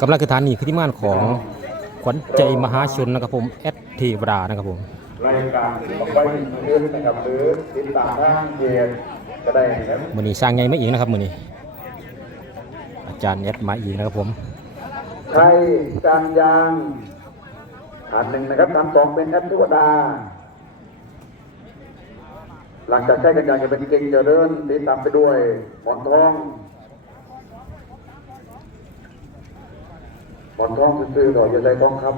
กำลังคือฐานนี่คือที่มานของขวัญใจมหาชนนะครับผมแอดเทวดานะครับผมรายการต่อไปอื่นนะครับหรือติดตามทางเพจก็ได้นะครับมือนี้สร้างไงไม่อีกนะครับมือนี้ อาจารย์แอดมาอีกนะครับผมใครการยางอันหนึ่งนะครับทำสองเป็นแอปเทวดา หลังจากใช้กันยางจะเป็นเก่งเจริญติดตามไปด้วยหมอนทอง หมอนทองซื้อๆต่อจะได้ทองคำ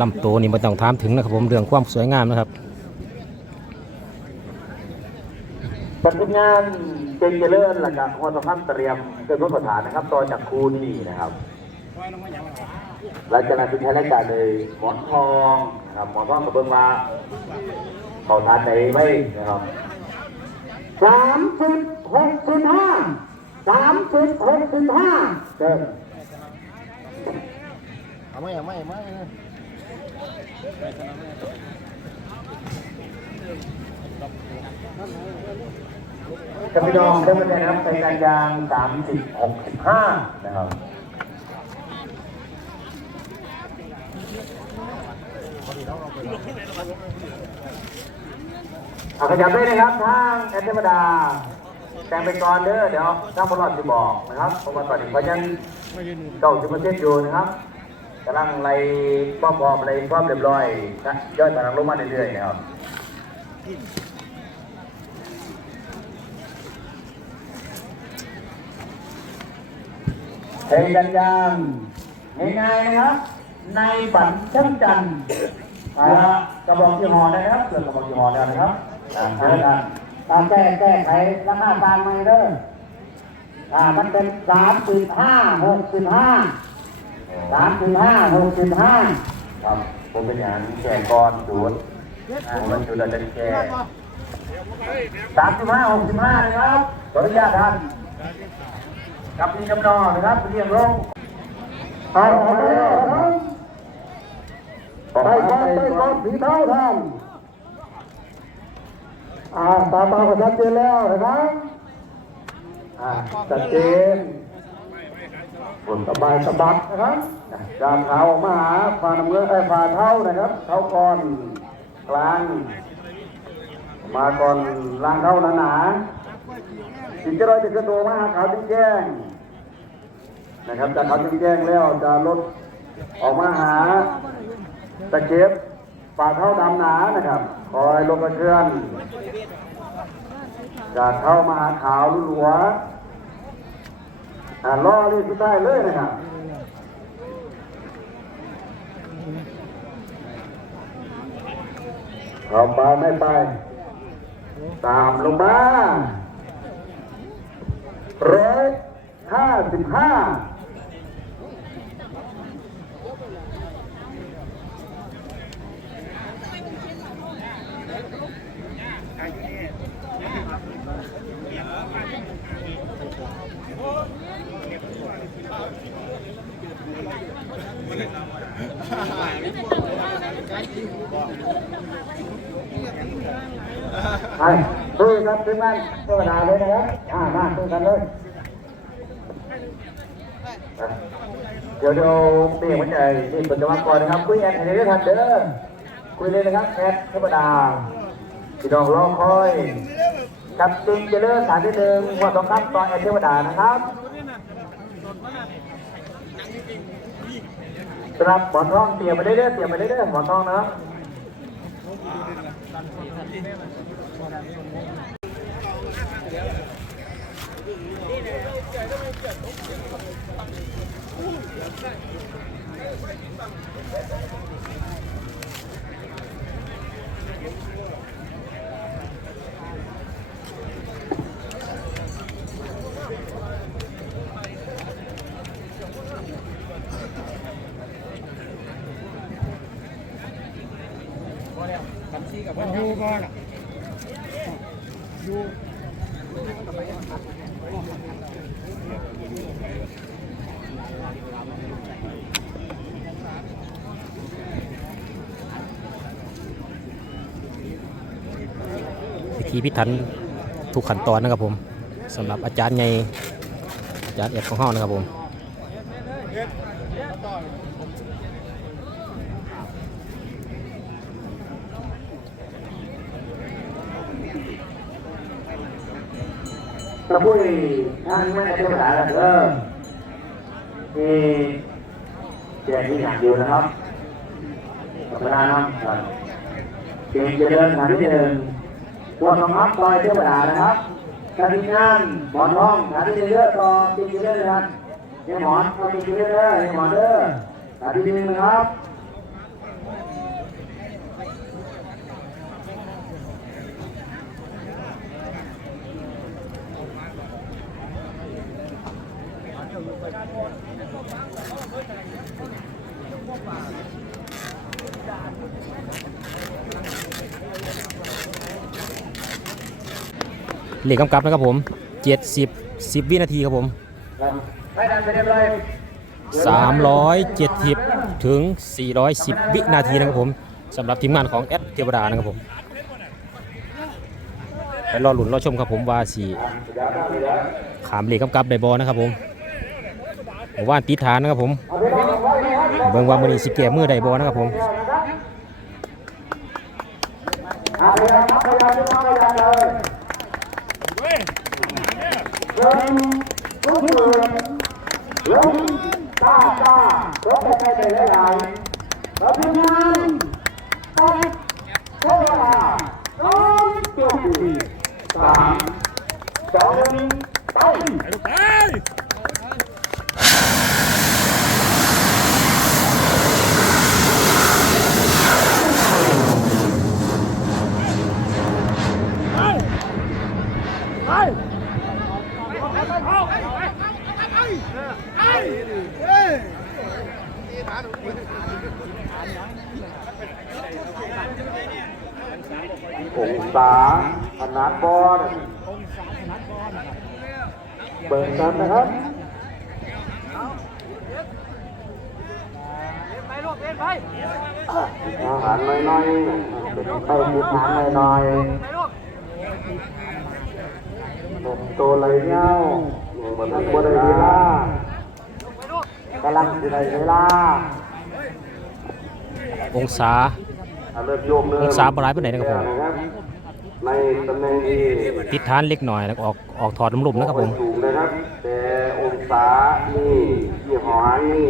ลำโตวนี่ไม่ต้องถามถึงนะครับผมเรื่องความสวยงามนะครับ ปฏิงานเป็นเจริญหลักการความสัมพันธ์เตรียมเกิดพื้นฐานนะครับต่อจากครูนี่นะครับหลังจากนั้นเป็นใช้รายการเลยหมอนทองนะครับหมอนทองกับเบิ้งมาเขาทานไหนไม่นะครับสามสิบหกสิบห้าสามสิบหกสิบห้าเชิ ญกับพี่น้องเพิ่มนะครับเป็นการยางสามสิบหกสิบห้านะครับเอาขยับได้เลยครับทางแอดเทวดาแต่งไปก่อนเด้อเดี๋ยวทางบอลอดจะบอกนะครับเพราะว่าตอนนี้เขยังเก้าสิบเปอร์เซ็นต์อยู่นะครับกำลังไล่ป้อมพร้อมไรพร้อมเรียบร้อยนะย่อยกำลังลงมาเรื่อยๆนะครับ เพลงกันยางง่ายๆนะครับ ในฝันช่างจันทร์อ่ากระบอกยี่ห้อนะครับเพื่อกระบอกยี่ห้อแล้วนะครับอ่าทางการตามแก้แก้ไขราคาตามไม่เด้ออ่ามันเป็นสามสิบห้าหกสิบห้าสามสิบห้าหกสิบห้าครับผมเป็นอย่างแก่ก่อนดูดอ่ามันจุดเราจะแก่สามสิบห้าหกสิบห้านะครับขออนุญาตท่าน กับพี่กำนองนะครับเรียงลงเอาเอาเอาเอาไปก่อนไปก่อนสีเท้าท่านอ่าตามมาก็ชัดเจนแล้วนะครับอ่าชัดเจนฝนสบายสะบัดนะครับจากเท้ามาหาฝ่าน้ำเงินไอ้ฝ่าเท้านะครับเท้าก่อนกลาง มาก่อนล่างเท้าหนาๆ สิ่งที่เราจะกระโดดมาขาวจึงแจ้งนะครับจากขาวจึงแจ้งแล้วจะลดออกมาหาตะเก็บฝ่าเท้าดำหนานะครับ คอยลงกระเทือนจากเข้ามาหาขาวหลัวอ่าล่อเรียกสุดท้เลยนะครับเขาไปไม่ไป ตามลงมา ร้อยห้าสิบห้าไป ดูครับทีมงานเทวดาเลยนะครับอ่ามาดูกันเลยเดี๋ยวเดี๋ยวเปลี่ยนมันใหญ่นี่ปัจจุบันก่อนนะครับคุยแอดให้ได้ทันเด้อคุยเลยนะครับแอดเทวดาพี่น้องรอคอยกับจริงจะเลิกฐานที่หนึ่งหัวสองคำต่อแอดเทวดานะครับสำหรับหมอนทองเตรียมไปเรื่อยๆเตรียมไปเรื่อยๆหมอนทองนะ ครับอ ดูก่อนดูทีพิถันทุกขั้นตอนนะครับผมสำหรับอาจารย์ใหญ่อาจารย์เอกของห้องนะครับผม กระพุ้ยท่านไม่ได้เทวดาแล้วเด้อมีแจกที่อย่างเดียวนะครับธรรมดาเนาะครับเก่งจะเดินฐานที่หนึ่งตัวทองครับต่อยเทวดานะครับการทีมงานหมอนทองฐานที่เยอะต่อจริงๆเลยนะครับเนี่ยหมอนเอาจริงๆเลยเด้อเนี่ยหมอนเด้อฐานที่หนึ่งนะครับ เลขกำกับนะครับผม70 10วินาทีครับผมให้ดันไปเรียบร้อย370ถึง410วินาทีนะครับผมสำหรับทีมงานของแอดเทวดานะครับผมไปรอหลุนรอชมครับผมว่าสีขามเลขกำกับได้บอนะครับผมว่านติดฐานนะครับผมเบิ่งว่ามือนี้สิแก่มือได้บอนะครับผม เอาเลยครับพยามจะทำพยายามเลยเดินลุกเดินลุกจ้าจ้าลุกไปไปหลายๆแล้วพี่งานไปเท่าหร่สองเจ็ดสามสองไป องศา ขนาดบอลเปิดกันนะครับอาหารน้อยๆเป็นไปมีทางน้อยๆเป็นตัวไรเงี้ยวมันบริเวลากำลังสิได้เวลา องศาเริ่มโยกเริ่มองศาบ่หลายปานใดนะครับผม ในตำแหน่งที่ติดฐานเล็กหน่อยแล้วก็ออกออกถอดลุ่มๆนะครับผมสูงนะครับ แต่องศานี่ยี่ห้อนี่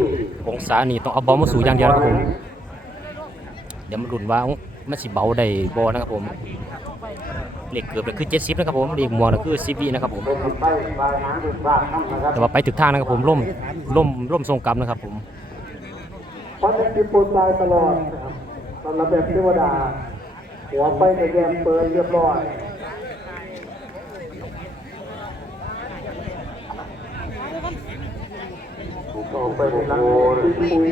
องศานี่ต้องเอาบอลมาสู่อย่างเดียวนะครับผม เดี๋ยวมาลุ้นว่ามันสิเบาได้บอนะครับผมเลขเกือบเลยคือ 70 นะครับผมเลขหมวกน่ะคือ10วินะครับผมเป็นไปไปหางเป็นบ้านทำนะครับแต่ว่าไปถึกทางนะครับผมล่มล่มล่มทรงกรรมนะครับผมเพราะเป็นที่ปูนตายตลอดนะครับสำหรับแบบเทวดา หัวไปในแยมเปิดเรียบร้อยออกไปในนักโง่ที่ปุย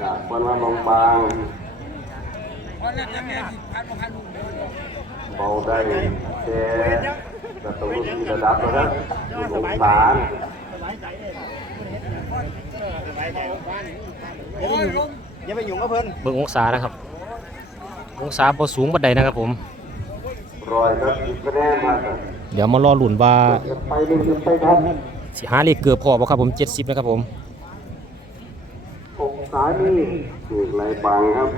หลักมันมาบางๆเบาได้แค่ระดับระดับนะครับองศาโอ้ย่าไปยุ่งกับเพิ่นเบิ่งองศานะครับ องศาบ่สูงบันไดนะครับผม รอยครับอีกคะแนนมาครับเดี๋ยวมารอลุ้นว่าไปเรื่อยๆไปครับสิหาเลขเกือบพอบ่ครับผม70นะครับผมองศานี่ถูกไหลบางครับ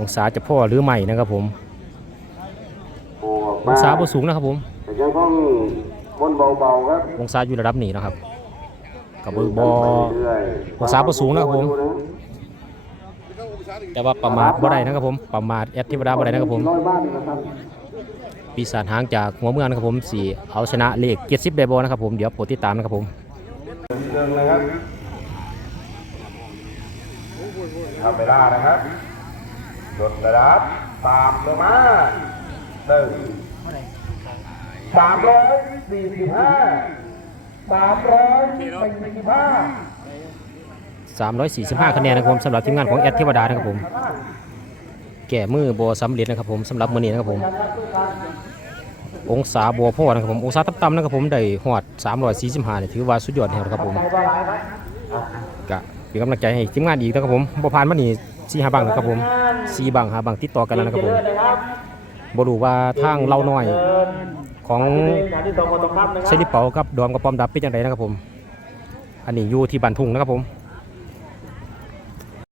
องศาจะพอหรือไม่นะครับผมโอ้องศาบ่สูงนะครับผมแต่ยังต้องบนเบาๆครับองศาอยู่ระดับนี้นะครับกับบ่บ่ไปเรื่อยๆองศาบ่สูงนะครับผม แต่ว่าประมาทบ่ได้นะครับผมประมาทแอดเทวดาบ่ได้นะครับผมร้อยบ้านนะครับปีศาจหางจากหัวเมืองนะครับผมสี่เอาชนะเลข70ได้บ่นะครับผมเดี๋ยวโปรดติดตามนะครับผมเดืองเลยครับทำเวลานะครับลดระดับตามลงมาหนึ่งสามร้อยสี่สิบห้าสามร้อยสี่สิบห้า 345 คะแนนนะครับผมสำหรับทีมงานของแอดเทวดานะครับผม แก่มือบ่สำเร็จนะครับผมสำหรับมือนี้นะครับผม องศาบ่พอนะครับผมองศาต่ำๆนะครับผมได้ฮอด345นี่ถือว่าสุดยอดแล้วนะครับผมก็เป็นกำลังใจให้ทีมงานอีกนะครับผมบ่ผ่านมานี่สี่ห้าบังนะครับผมสี่บังห้าบังติดต่อกันแล้วนะครับผมบรูว่าทางเราน้อยของฐานที่สอครับเซลิเปากับดอมกับปอมดับเป็นจังไดนะครับผม อันนี้อยู่ที่บ้านทุ่งนะครับผม